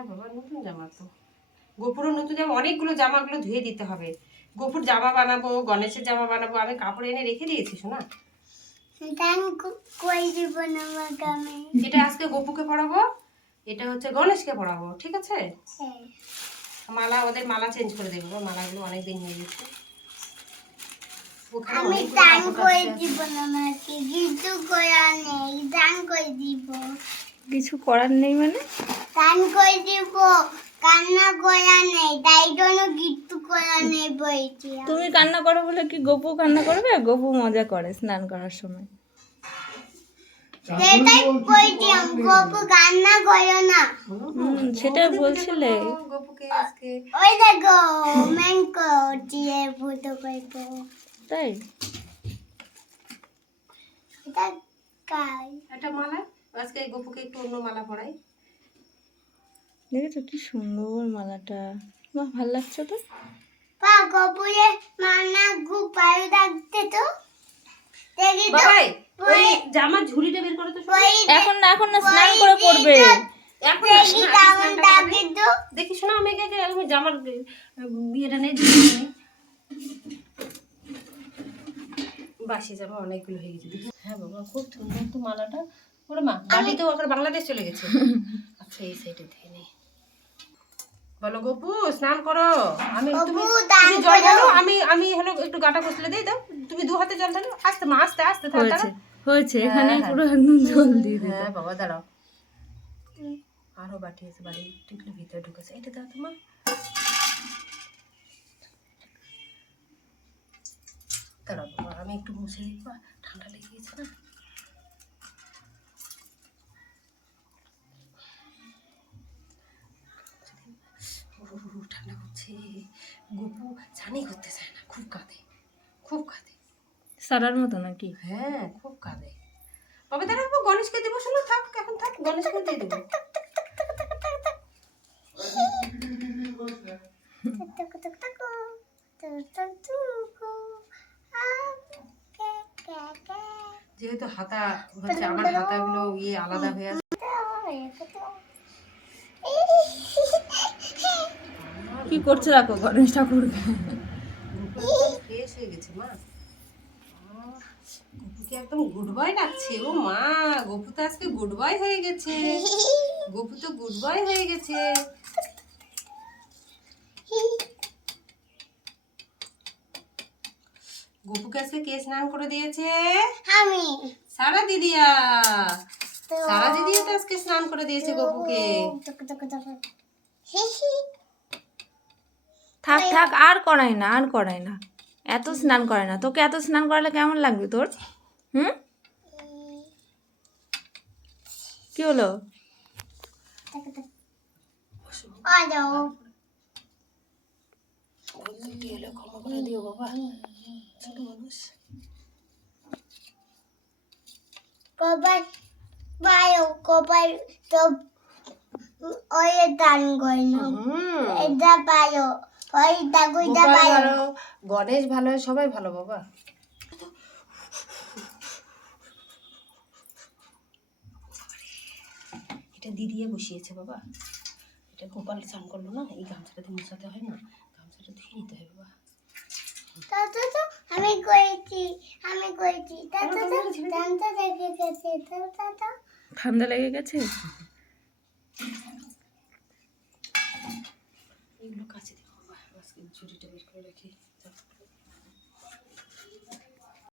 হ্যাঁ বাবা, নতুন জামা তো। গোপুরও নতুন জামা, অনেকগুলো জামাগুলো ধুয়ে দিতে হবে। গোপুর জামা বানাবো, গণেশের জামা বানাবো, আমি কাপড় এনে রেখে দিয়েছি শোনা। এটা আজকে গোপুকে পড়াবো, এটা হচ্ছে গণেশকে পড়াবো, ঠিক আছে? মালা, ওদের মালা চেঞ্জ করে দেবো, মালাগুলো অনেকদিন হয়ে গেছে। আমি দান করে দিব না, মাকে কিছু করার নেই, দান করে দিব। কিছু করার নেই মানে? দান করে দিব, কান্না করার নেই, তাই জন্য কিছু করার নেই বলছি। তুমি কান্না করো বলে কি গোপু কান্না করবে? গোপু মজা করে স্নান করার সময়। সেটাই বলছি, গপু কান্না করো না। সেটা বলছিলে। গোপুকে আজকে ওই দেখো ম্যাঙ্গো দিয়ে ফুটো করবো। তাই এটা কাই একটা মালা, আজকে গোপুকে একটু অন্য মালা পরাই। দেখেছো কি সুন্দর মালাটা, বাহ ভালো লাগছে তো। পা গপুরে মানা গুপায় রাখতে তো দেখি তো। বাবাই, ওই জামার ঝুলিটা বের করো তো। এখন না, এখন না, স্নান করে পড়বে। এখন দেখি কেমন ডাকে তো। দেখি শোনা, আমি আমি জামার বিয়েটা নেই, বাসি জামা অনেকগুলো হয়ে গেছে। হ্যাঁ বাবা, খুব সুন্দর তো মালাটা। ওরে মা, বাড়ি তো ওখানে বাংলাদেশ চলে গেছে। আচ্ছা, এই সাইডে দিয়ে নেই। বলো গোপু, স্নান করো। আমি তুমি জল ঢালো, আমি হলো একটু গাটা কষলে দিই দাও। তুমি 2 হাতে জল ঢালো, আস্তে মা, আস্তে আস্তে। হয়েছে এখানে পুরো একদম জল দিয়ে দিতে। হ্যাঁ বাবা, দাঁড়াও, আরো বাটি আছে, বাড়ি টিকলে ভিতরে ঢুকেছে। এটা দাও তোমার। দাঁড়াও বাবা, আমি একটু মুছে দিই, ঠান্ডা লেগে গেছে না। ঠান্ডা করছে। গোপু জানি করতে চায় না, খুব কাঁদে, খুব কাঁদে। সারার মতো নাকি? হ্যাঁ, খুব কাঁদে। বাবা দাঁড়াবো, গণেশকে দেবো শোনো, থাক এখন, থাক, গণেশকে দিয়ে দেবো। যেহেতু হাতা হচ্ছে, আমার হাতাগুলো আলাদা হয়ে আছে। কি করছে দেখো গণেশ ঠাকুরকে। ফ্রেশ হয়ে গেছে মা। গপুকে একদম গুড বয় লাগছে। ও মা, গপু তো আজকে গুড বয় হয়ে গেছে। গপু তো গুড বয় হয়ে গেছে। গপুকে আজকে কে স্নান করে দিয়েছে? আমি সারা দিদিয়া। সারা দিদিয়া তো আজকে স্নান করে দিয়েছে গপুকে। থাক থাক, আর করাই না, আর করাই না, এত স্নান করে না। তোকে এত স্নান করালে কেমন লাগবে তোর? কি হলো? ক্ষমা করে দিও বাবা, ছোট মানুষ। কবাই বায়ো কবাই তো ওই দান কই না। এটা বায়ো ওই দাগুইটা বায়ো। গণেশ ভালো, সবাই ভালো বাবা। এটা দিদিয়ে বসিয়েছে বাবা। এটা গোপাল স্নান করলো না, এই গামছাটাতে মুছাতে হয় না, গামছাটা ধুয়ে নিতে হয় বাবা। আমি করেছি, আমি করেছি। ঠান্ডা লেগে গেছে। এগুলো কাছে দেবো বাবা, আজকে ঝুড়িটা বের করে রাখি।